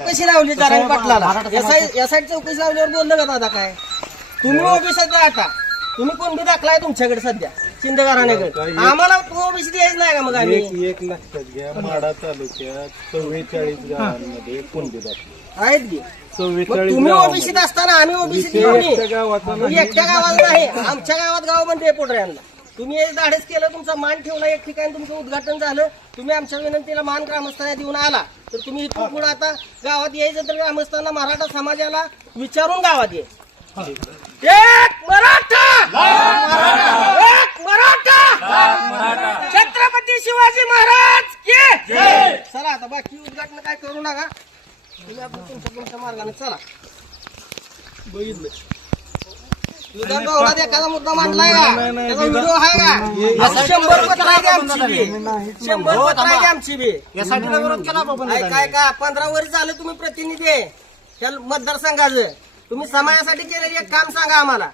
कशी लावली जरा पाटलाला? या साईड चौकशी लावल्यावर बोललं का दादा काय? तुम्ही ओबीसी आता. तुम्ही कोणती दाखलाय तुमच्याकडे सध्या? शिंदे घराण्याकडे आम्हाला ओबीसी द्यायच नाही का मग आम्ही? एक लक्षात घ्या माडा तालुक्यात चव्वेचाळीस गावांमध्ये कोंडी दाखल? आहेत की? तुम्ही. ओबीसीत असताना आम्ही ओबीसी एकट्या गावात नाही आमच्या गावात गाव म्हणजे पोटऱ्यांना. तुम्ही हे धाडस केलं तुमचा मान ठेवला एक ठिकाणी तुमचं उद्घाटन झालं तुम्ही आमच्या विनंतीला मान ग्रामस्थांना देऊन आला. तर तुम्ही इथून पुढे आता गावात यायचं तर ग्रामस्थांना मराठा समाजाला विचारून गावात ये. एक मराठा! एक मराठा! छत्रपती शिवाजी महाराज के! चला आता बाकी उद्घाटन काय करू नका. तुम्ही आपण तुमच्या तुमच्या मार्गाने चला. बघितलं. एखादा मुद्दा मांडलाय का? नाही, नाही, त्याचा व्हिडिओ आहे का? असं शंभर पत्र आहे का आमची बी. शंभर पत्र आहे का आमची बी. यासाठी विरोध केला बाबा काय काय का पंधरा वर्ष झालं तुम्ही प्रतिनिधी आहे. त्या मतदारसंघाचं. तुम्ही समाजासाठी केलेलं एक काम सांगा आम्हाला.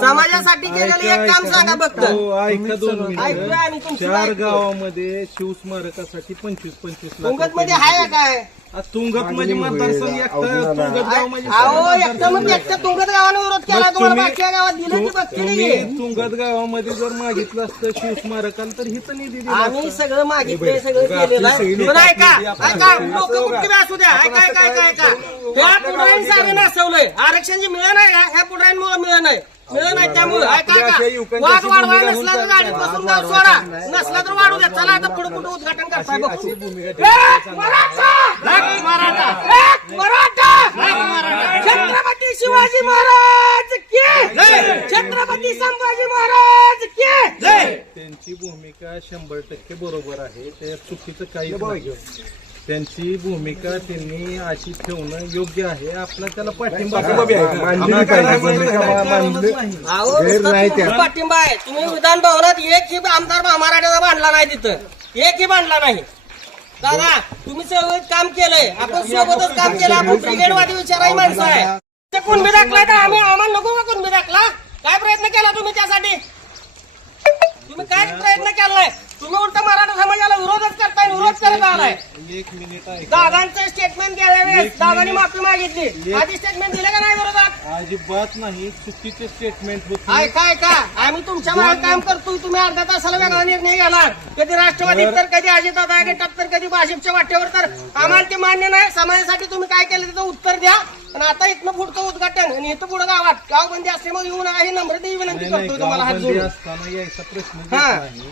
समाजासाठी केलेलं एक काम सांगा फक्त. ऐका दोन ऐकूया आणि मिनिटं चार. गावामध्ये शिवस्मारकासाठी पंचवीस पंचवीसमध्ये आहे काय? तुंगत म्हणजे मतदारसंघ एकटा तुंगत गाव म्हणजे अहो एकटं मग एकटं तुंगत गावाने विरोध केला मग तुम्हाला तुम्ही- बाकीच्या गावात दिलं की बघते तुम्ही नाही तुंगत गावामध्ये जर मागितलं असतं शिवस्मारकाला तर हिथं निधी दिला आम्ही सगळं मागितलंय सगळं केलेलं. आहे पण ऐका ऐका लोक कुठे असू द्या ऐका ऐका ऐका ऐका. ह्या पुढाऱ्यांनी सारं नासवलंय. आरक्षण जे मिळलं नाही ह्या पुढाऱ्यांमुळे मिळलं नाही मिळलं नाही त्यामुळे. ऐका ऐका. वाद वाढवाय नसला तर गाडीत बसून गाव सोडा. नसला तर वाढू द्या. चला आता पुढे कुठे उद्घाटन करताय बघू मराठा एक मराठा. एक मराठा. छत्रपती शिवाजी महाराज की? छत्रपती संभाजी महाराज की? त्यांची भूमिका शंभर टक्के बरोबर आहे. त्यात चुकीचं काहीच नाही. त्यांची भूमिका त्यांनी अशी ठेवणं योग्य आहे. आपला त्याला पाठिंबा मांडली पाहिजे. भूमिका मा- मांडली अहो, नुसतं तुमचा पाठिंबा आहे. तुम्ही विधान भवनात एक ही आमदार मराठ्याचा बांधला नाही तिथं. एक ही बांधला नाही. दादा तुम्ही सगळं काम केलंय. आपण सोबतच काम केलं. आपण ब्रिगेडवादी विचाराही माणसं आहे. ते कुणबी दाखलाय तर आम्ही आम्हाला नको का कुणबी दाखला? काय प्रयत्न केला तुम्ही त्यासाठी? तुम्ही काय प्रयत्न केलाय? तुम्ही उलट मराठा समाजाला करत आलाय. एक मिनिट आहे दादांचं स्टेटमेंट द्याव्या वेळेस. दादांनी माफी मागितली. आधी स्टेटमेंट दिलं का नाही विरोधात अजिबात नाही. चुकीचे स्टेटमेंट होते. काय काय का आम्ही तुमच्या मागे काम करतोय तुम्ही. अर्धा तासाला वेगळा निर्णय घ्याला कधी राष्ट्रवादीत तर कधी अजितदादा गटात तर कधी भाजपच्या वाटेवर तर. आम्हाला ते मान्य नाही. समाजासाठी तुम्ही काय केलं त्याचं उत्तर द्या. आणि आता इथनं पुढचं उद्घाटन आणि इथं पुढे गावात. गावबंदी असल्यामुळे येऊन आहे. नम्रतेची विनंती नाही, करतोय तुम्हाला हात गावबंदी जोडून. असताना यायचा प्रश्न हा. नाही.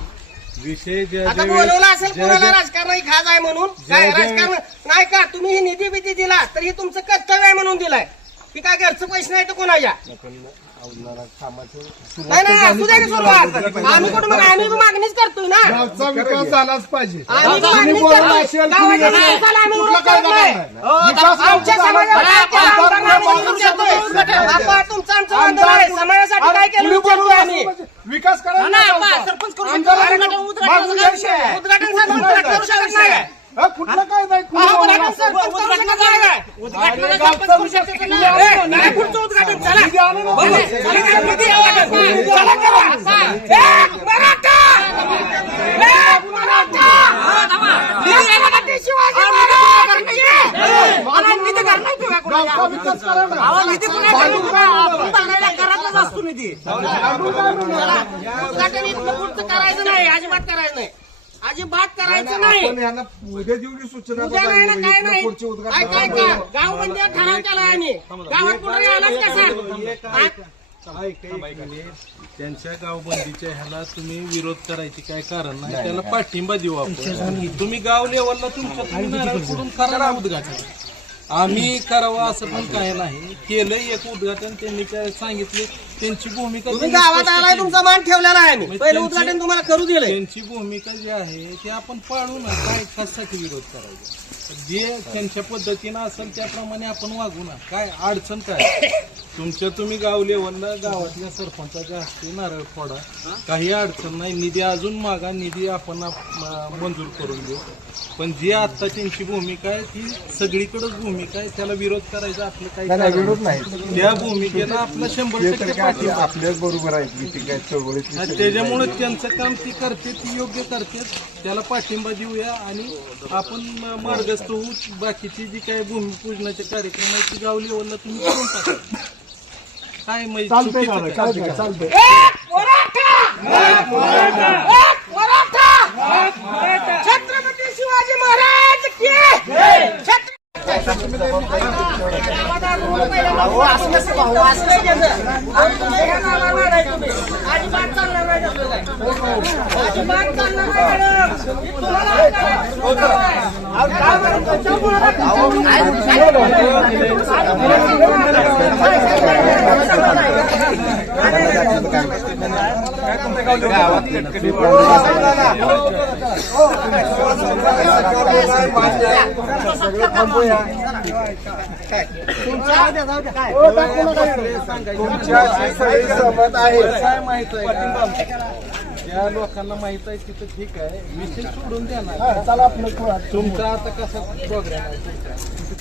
विषय ज्या आता ज्या वेळेस- बोलवलं असेल ज्या- कोणाला ज्या- राजकारणाची खाज आहे म्हणून? काय ज्या- राजकारण? नाही का? तुम्ही ही निधी बिधी दिला तर हे तुमचं कर्तव्य आहे म्हणून दिलाय. की काय घरचं पैसे नाही तर कोणाच्या? नाही नाही असू द्या की सुरुवात आम्ही कुठं मग आम्ही बी मागणीच करतोय ना गावचा विकास झालाच पाहिजे आम्ही बी तुम्ही मागणीच बोलला करतोय असेल, गावाच्या तुम्ही नाही. विकासाला आम्ही कुठला विरोध काय करत नाही. नाही. विकास आमच्या झाला समाजाला पाहिजे. काय केलं? आमदार आमदार बांधून बांधून देतोय. देतोय. आपण तुमचं आमचं बांधून आहे. समाजासाठी काय केलं तुम्ही विचारतोय बोलला आम्ही असेल विकास करा नाही, आपण सरपंच करू शकतो. उद्घाटन करू शकत नाही? हा, कुठलं काय नाही हा, उद्घाटन? उद्घाटन करू शकत? काय? उद्घाटन करायचं नाही अजिबात करायचं नाही अजिबात करायचं नाही, नाही. आपण यांना उद्या देऊ की सूचना उद्या नाही ना काय नाही. पुढचे उद्घाटन काय काय का गाव बंदी ठराव आम्ही. गावात पुढे आलाच कसा ऐका. एक मिनिट. त्यांच्या गावबंदीच्या ह्याला तुम्ही विरोध करायचे काय कारण नाही. त्याला पाठिंबा देऊ आपण. तुम्ही गाव लेवलला तुमच्या तुम्ही नारळ फोडून करा ना उद्घाटन? आम्ही करावं असं पण काय नाही. केलं एक उद्घाटन त्यांनी काय सांगितले? त्यांची भूमिका तुम्ही त्यांनी गावात आलाय. तुमचा मान ठेवलेला आहे म्हणजे पहिलं त्यांची- उद्घाटन तुम्हाला करू दिलंय. त्यांची भूमिका जी आहे ती आपण पाळू ना काय कशासाठी विरोध करायचा? जे त्यांच्या पद्धतीनं असेल त्याप्रमाणे आपण वागू ना. काय अडचण काय? तुमच्या तुम्ही गाव लेवलला गावातल्या सरपंचाच्या हस्ते नारळ फोडा काही अडचण नाही. निधी अजून मागा निधी आपण मंजूर करून देऊ पण जी आता त्यांची भूमिका आहे ती सगळीकडेच भूमिका आहे. त्याला विरोध करायचा आपलं काही कारण नाही. त्या भूमिकेला आपला शंभर टक्के आपल्याच बरोबर आहे की ती काय चळवळीत त्याच्यामुळे त्यांचं काम ती करते ती योग्य करते त्याला पाठिंबा देऊया आणि आपण मार्गस्थ होऊ बाकीची जी काही भूमिपूजनाचे कार्यक्रम आहेत ती गाव लेवलला तुम्ही करून टाका. काय माहिती चालतंय चुकीचं का काय? चालतंय चालतंय. छत्रपती शिवाजी महाराज की सगळी सहमत आहे कसं आहे माहीत आहे का? या लोकांना माहीत आहे तिथं ठीक आहे विषय सोडून द्या ना चला आपलं तुमचा आता कसा प्रोग्राम?